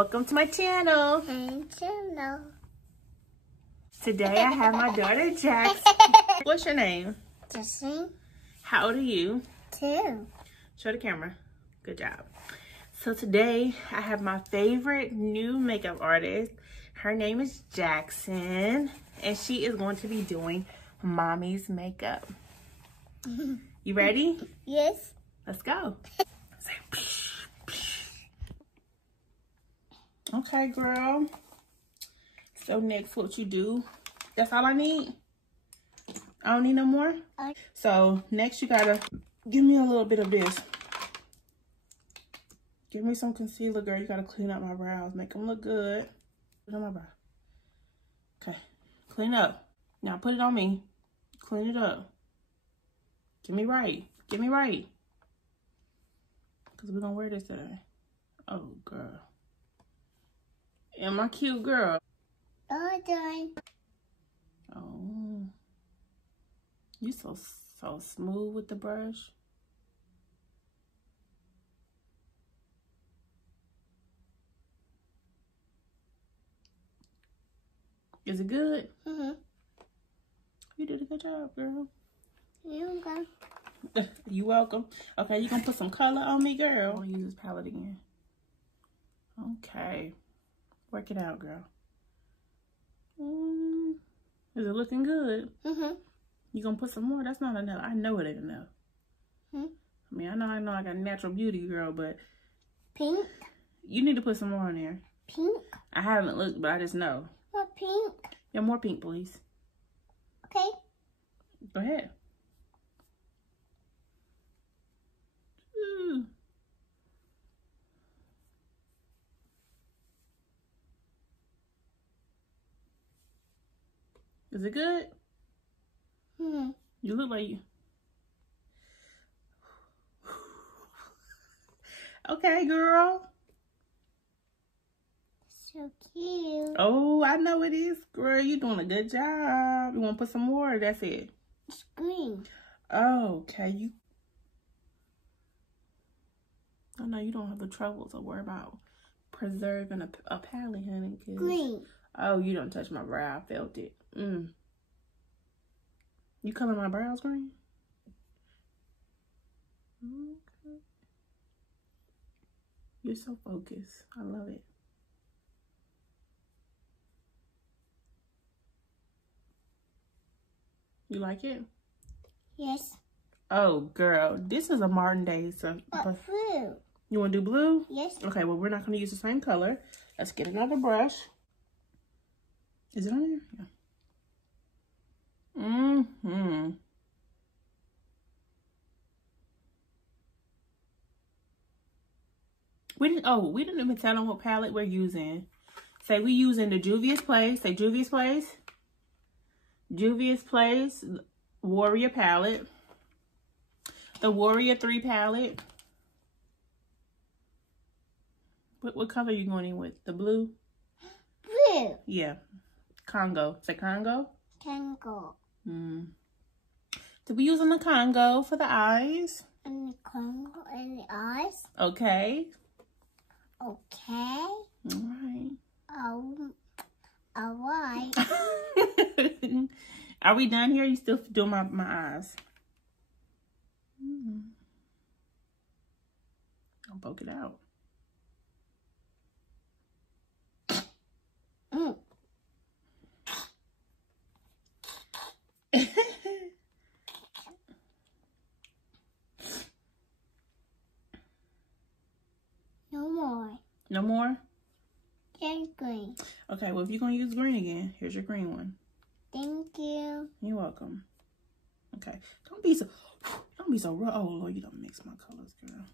Welcome to my channel. Today I have my daughter Jackson. What's your name? Jessie. How old are you? 2. Show the camera. Good job. So today I have my favorite new makeup artist. Her name is Jackson, and she is going to be doing mommy's makeup. You ready? Yes. Let's go. Okay, girl. So next, what you do? That's all I need. I don't need no more. So next, you gotta give me a little bit of this. Give me some concealer, girl. You gotta clean up my brows, make them look good. Put it on my brow. Okay, clean up. Now put it on me. Clean it up. Get me right. Get me right. Cause we're gonna wear this today. Oh, girl. Am I cute, girl? All done. Oh, you so smooth with the brush. Is it good? Mm-hmm. You did a good job, girl. You're welcome. You welcome. Okay, you gonna put some color on me, girl? I'm gonna use this palette again. Okay. Work it out, girl. Is it looking good? Mm-hmm. You gonna put some more? That's not enough. I know it ain't enough. Hmm? I mean, I know I got natural beauty, girl, but Pink. you need to put some more in there. Pink. I haven't looked, but I just know. What pink? Yeah, more pink, please. Okay. Go ahead. Ooh. Is it good? Hmm. You look like you. Okay, girl. So cute. Oh, I know it is, girl. You doing a good job. You want to put some more? That's it. It's green. Oh, okay. I know you don't have the trouble to worry about preserving a palette, honey. Green. Oh, you don't touch my brow. I felt it. You color my brows green? Okay. You're so focused. I love it. You like it? Yes. Oh, girl. This is a modern day. So, What blue? you want to do blue? Yes. Okay, well, we're not going to use the same color. Let's get another brush. Is it on there? Yeah. We didn't even tell them what palette we're using. Say we using the Juvia's Place. Say Juvia's Place. Juvia's Place Warrior palette. The Warrior 3 palette. What color are you going in with? The blue? Blue. Yeah. Congo. Say Congo. Tango. So we're using the Congo for the eyes. And the Congo and the eyes. Okay. Okay. All right. All right. Are we done here? You still doing my eyes? I'll poke it out. No more. No more? Just green. Okay, well, if you're going to use green again, here's your green one. Thank you. You're welcome. Okay. Don't be so rough. Oh, Lord, you don't mix my colors, girl.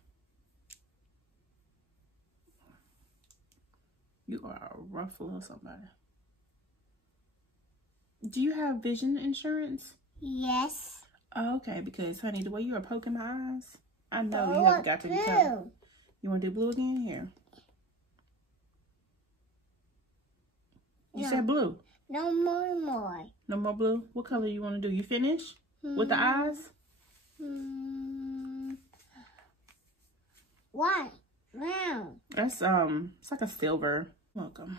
You are a rough little somebody. Do you have vision insurance? Yes. Oh, okay, because, honey, the way you are poking my eyes, I know you have got to be careful. You want to do blue again? Here. You said blue. No more. No more blue? What color you want to do? You finished with the eyes? White. Brown. That's it's like a silver. Welcome.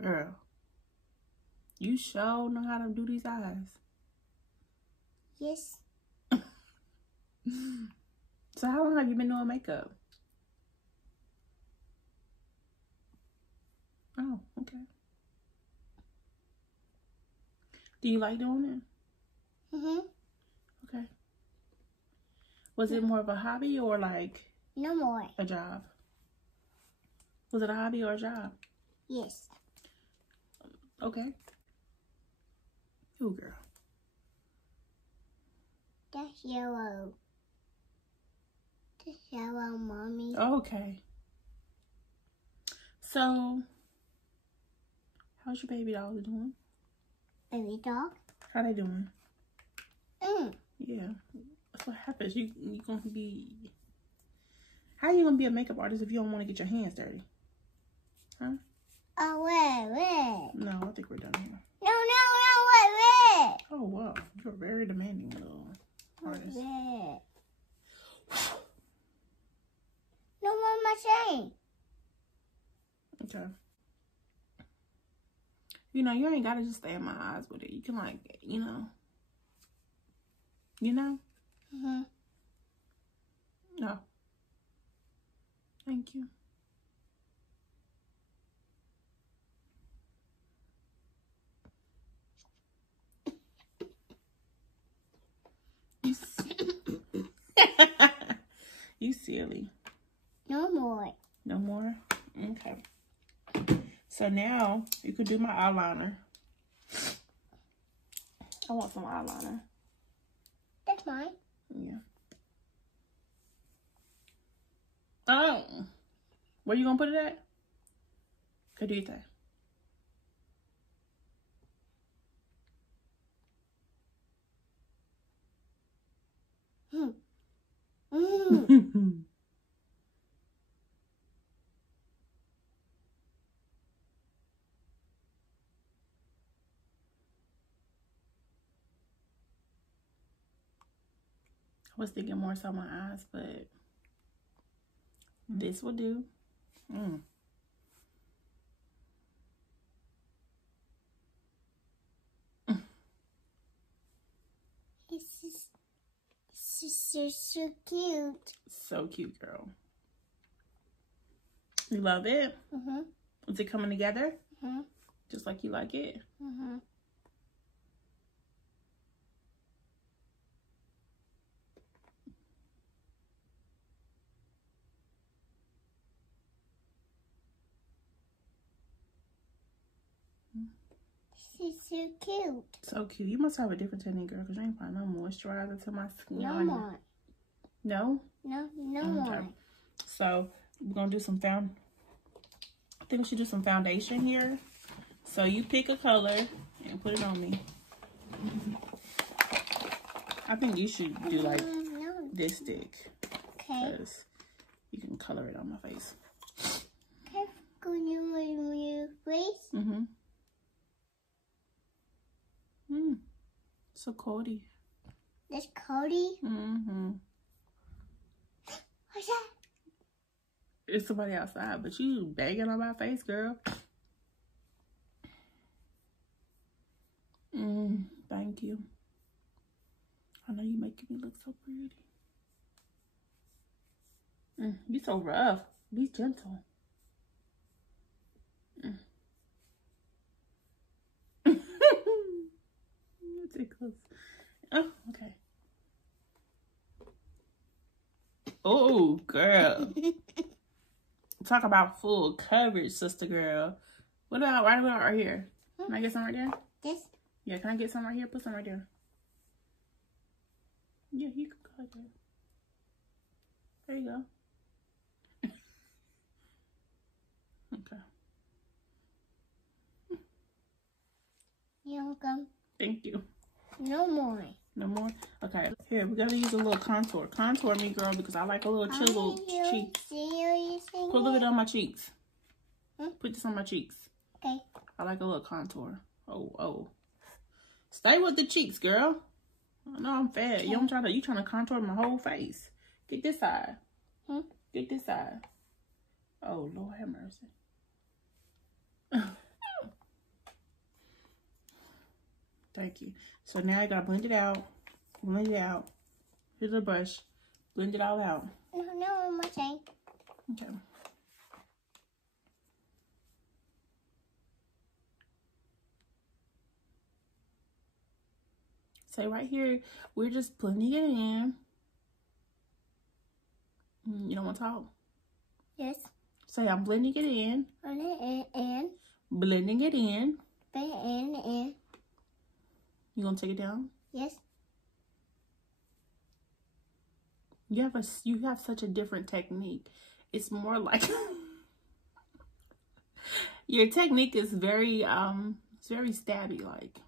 Girl, you sure know how to do these eyes. Yes. So how long have you been doing makeup? Oh, okay. Do you like doing it? Okay. Was it more of a hobby or like No more. a job? Was it a hobby or a job? Yes. Okay. Ooh, girl. That's yellow. That's yellow, Mommy. Okay. So, how's your baby doll doing? Baby dog. How they doing? Mm. Yeah. That's what happens. You gonna be. How you gonna be a makeup artist if you don't want to get your hands dirty? Huh? Oh, red. No, I think we're done here. No, red. Oh wow, you're a very demanding little artist. Red. No more machine. Okay. You know, you ain't gotta just stay in my eyes with it. You can like, you know. No. Thank you. You silly. No more. No more? Okay. So now you could do my eyeliner. I want some eyeliner. That's mine. Yeah. Oh. Where you gonna put it at? ¿Qué dices? I was thinking more so my eyes, but this will do. This is so cute. So cute, girl. You love it? Is it coming together? Just like you like it? This is so cute. So cute. You must have a different technique, girl, because you ain't putting no moisturizer to my skin. No more. No? No Okay. more. So we're gonna do some I think we should do some foundation here. So you pick a color and put it on me. I think you should do like this stick. Okay. Because you can color it on my face. Okay. Can you move your face? So Cody. That's Cody. What's that? It's somebody outside, but you banging on my face, girl. Thank you. I know you making me look so pretty. You so rough. Be gentle. Take close. Oh, okay. Oh, girl. Talk about full coverage, sister girl. What about right here? Can I get some right there? This? Yeah, can I get some right here? Put some right there. Yeah, you can go right there. There you go. Okay. You're welcome. Thank you. No more. No more? Okay. Here, we gotta use a little contour. Contour me, girl, because I like a little chiseled cheek. Put a little bit on my cheeks. Put this on my cheeks. Okay. I like a little contour. Oh. Stay with the cheeks, girl. No, I'm fat. Okay. You trying to contour my whole face. Get this side. Get this side. Oh, Lord have mercy. Thank you. So now I gotta blend it out. Blend it out. Here's a brush. Blend it all out. No, my thing. Okay. So right here, we're just blending it in. You don't want to talk? Yes. Say, I'm blending it in. And Blending it in. and You gonna take it down? yes. You have such a different technique. It's more like your technique is very it's very stabby like.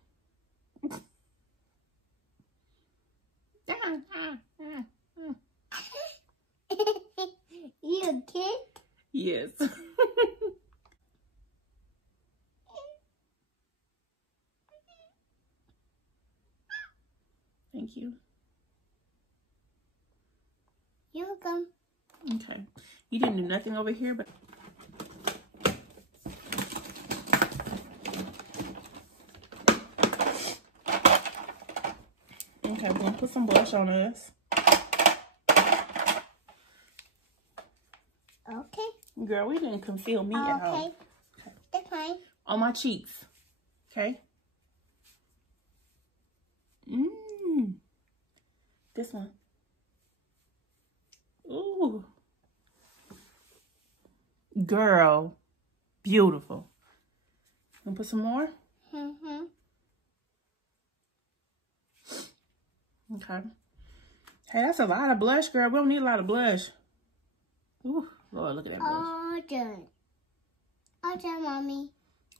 You a kid? Yes. Thank you. You're welcome. Okay. You didn't do nothing over here, but okay, we're gonna put some blush on us. Okay. Girl, we didn't conceal me at all. Okay. That's fine. On my cheeks. Okay. This one. Ooh. Girl. Beautiful. Gonna put some more? Okay. Hey, that's a lot of blush, girl. We don't need a lot of blush. Ooh, Lord, look at that blush. All done. All done, Mommy.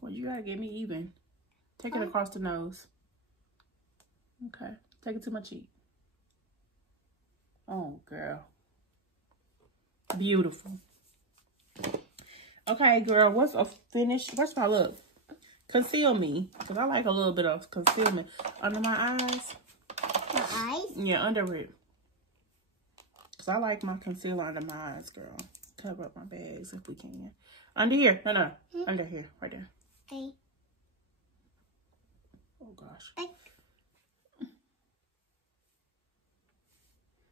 Well, you gotta get me even. Take it across the nose. Okay. Take it to my cheek. Oh, girl. Beautiful. Okay, girl, what's a finish? What's my look? Conceal me. Because I like a little bit of concealment. Under my eyes. My eyes? Yeah, under it. Because I like my concealer under my eyes, girl. Cover up my bags if we can. Under here. No. Under here. Right there. Okay. Oh, gosh.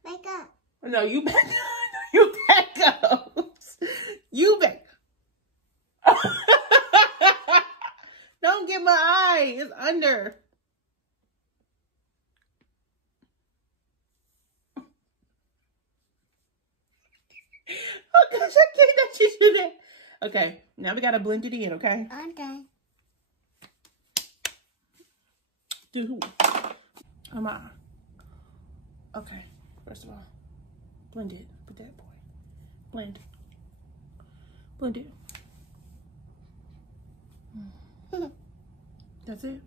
Back up. No, you back up. You back up. You back. Don't get my eye. It's under. Oh gosh, I can't let you do that. Okay, now we gotta blend it in, okay? I'm done. Do on my eye. Okay, first of all, blend it with that boy. Blend. Blend it. That's it.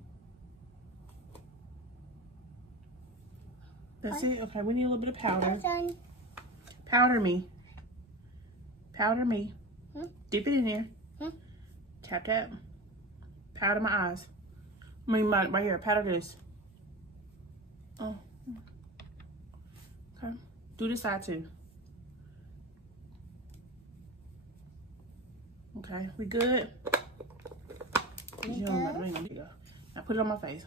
That's it. Okay, we need a little bit of powder. Done. Powder me. Powder me. Dip it in there. Tap, tap. Powder my eyes. I mean, right here. Powder this. Oh. Okay. Do this side too. Okay. We good? Now put it on my face.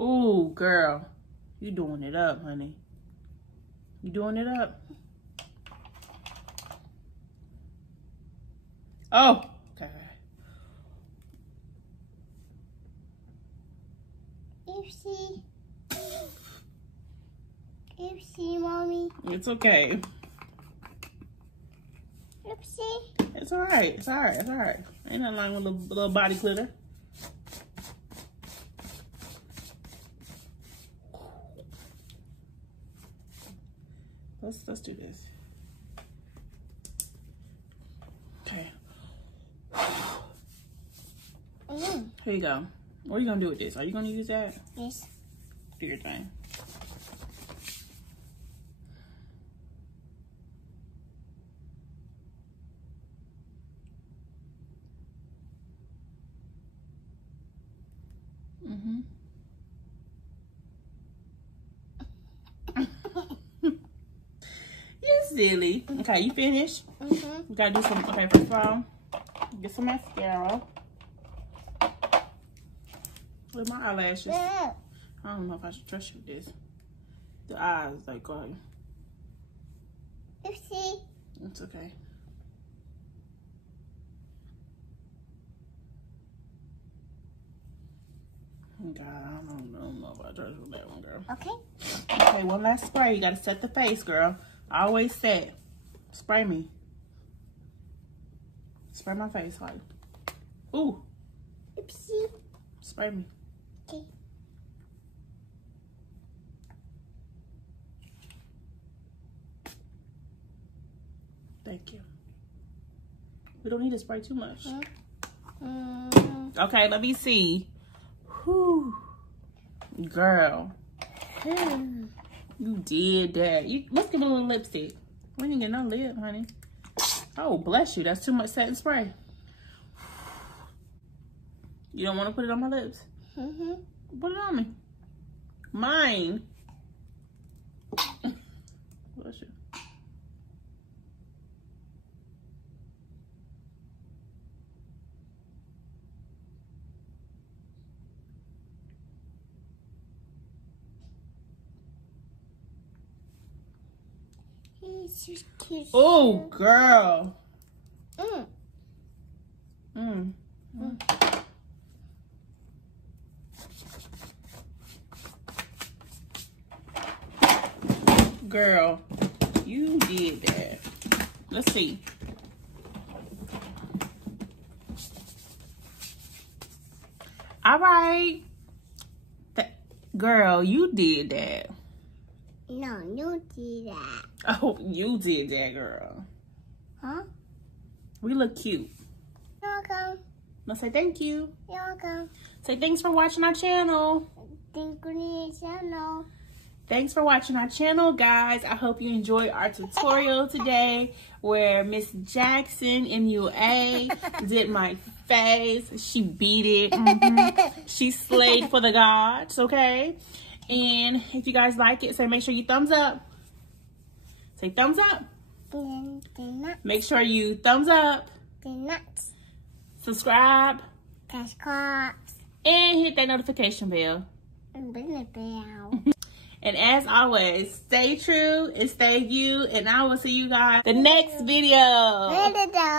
Ooh, girl. You doing it up, honey. You doing it up. Oh, okay. Oopsie. Oopsie, Mommy. It's okay. Oopsie. It's all right. It's all right. It's all right. Ain't nothing wrong with a little body glitter. Let's do this. Okay. Here you go. What are you gonna do with this? Are you gonna use that? Yes. Do your thing. silly. Okay, you finished? Mm-hmm. We gotta do some, okay, first of all, get some mascara. With my eyelashes. Yeah. I don't know if I should trust you with this. The eyes, like, go ahead. Oopsie. It's okay. God, I don't know if I trust you with that one, girl. Okay. Okay, one last spray. You gotta set the face, girl. Always set. Spray me. Spray my face, like. Ooh. Oopsie. Spray me. Okay. Thank you. We don't need to spray too much. Mm-hmm. Okay, let me see. Whew. Girl. You did that. Let's give it a little lipstick. We didn't get no lip, honey. Oh, bless you. That's too much setting spray. You don't want to put it on my lips? Mm-hmm. Put it on me. Mine. Bless you. Oh, girl. Girl, you did that. Let's see. All right. Girl, you did that. No, you did that. Oh, you did that, girl. Huh? We look cute. You're welcome. Let's say thank you. You're welcome. Say thanks for watching our channel. Thank you, channel. Thanks for watching our channel, guys. I hope you enjoyed our tutorial today where Miss Jackson, MUA, did my face. She beat it. She slayed for the gods, okay? And if you guys like it, so make sure you thumbs up. Say thumbs up. Make sure you thumbs up. Subscribe. And hit that notification bell. And as always, stay true and stay you. And I will see you guys the next video. Bye.